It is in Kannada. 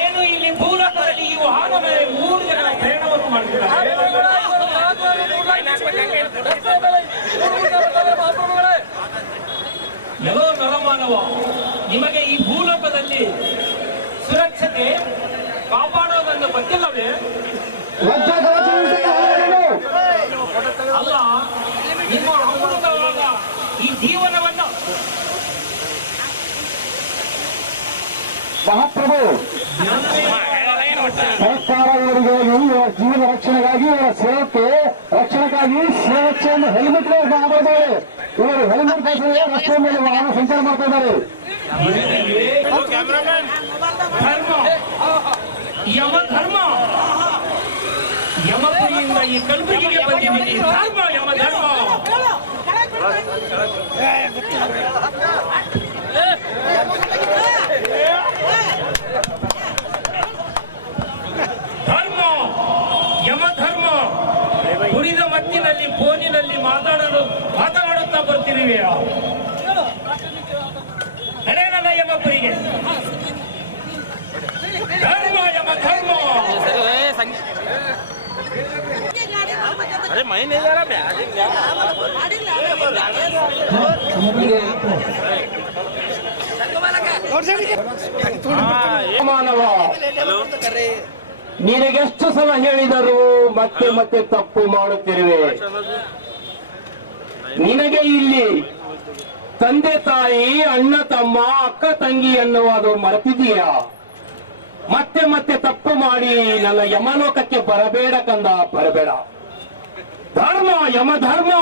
ಏನು ಇಲ್ಲಿ ಭೂಲೋಕದಲ್ಲಿ ಈ ವಾಹನ ಮೇಲೆ 3 ಜನ ಪ್ರಯಾಣವನ್ನು ಮಾಡ್ತಿದ್ದಾರೆ. ಎಲ್ಲೋ ನರಮಾನವ, ನಿಮಗೆ ಈ ಭೂಲೋಕದಲ್ಲಿ ಸುರಕ್ಷತೆ ಕಾಪಾಡೋದನ್ನು ಗೊತ್ತಿಲ್ಲವೇ? ಅಲ್ಲ, ನಿಮ್ಮ ಅಮೃತವಾದ ಈ ಜೀವನವನ್ನು ಮಹಾಪ್ರಭು ಸರ್ಕಾರ ಇವರಿಗೆ ಜೀವನ ರಕ್ಷಣೆಗಾಗಿ ಇವರ ಸೇವಕ್ಕೆ ರಕ್ಷಣೆಗಾಗಿ ಸೇವಚ್ಚೆಯನ್ನು ಹೆಲ್ಮೆಟ್ ಮಾಡಬಹುದು. ಇವರು ಹೆಲ್ಮೆಟ್ ರಸ್ತೆ ಮೇಲೆ ವಾಹನ ಸಂಚಾರ ಮಾಡ್ತಾ ಇದ್ದಾರೆ. ಯಮಧರ್ಮ, ಯಮಪುರಿಯಿಂದ ಈ ಕಲಬುರಗಿಗೆ ಬಂದಿದ್ದೀನಿ. ಧರ್ಮ, ಯಮಧರ್ಮ. ಧರ್ಮ, ಯಮಧರ್ಮ. ಹುರಿದ ಮತ್ತಿನಲ್ಲಿ ಫೋನಿನಲ್ಲಿ ಮಾತನಾಡುತ್ತಾ ಬರ್ತಿರುವೆಯಾ? ನಡೆ ನನ್ನ ಯಮಪುರಿಗೆ. ಧರ್ಮ, ಯಮಧರ್ಮ. अरे मैं नहीं जा रहा ಮಾನವ, ನಿನಗೆಷ್ಟು ಸಲ ಹೇಳಿದರೂ ಮತ್ತೆ ಮತ್ತೆ ತಪ್ಪು ಮಾಡುತ್ತಿರುವೆ. ನಿನಗೆ ಇಲ್ಲಿ ತಂದೆ ತಾಯಿ, ಅಣ್ಣ ತಮ್ಮ, ಅಕ್ಕ ತಂಗಿ ಎನ್ನುವುದು ಮರೆತಿದೀಯಾ? ಮತ್ತೆ ಮತ್ತೆ ತಪ್ಪು ಮಾಡಿ ನನ್ನ ಯಮಲೋಕಕ್ಕೆ ಬರಬೇಡ ಕಂದ, ಬರಬೇಡ. ಧರ್ಮ, ಯಮಧರ್ಮ.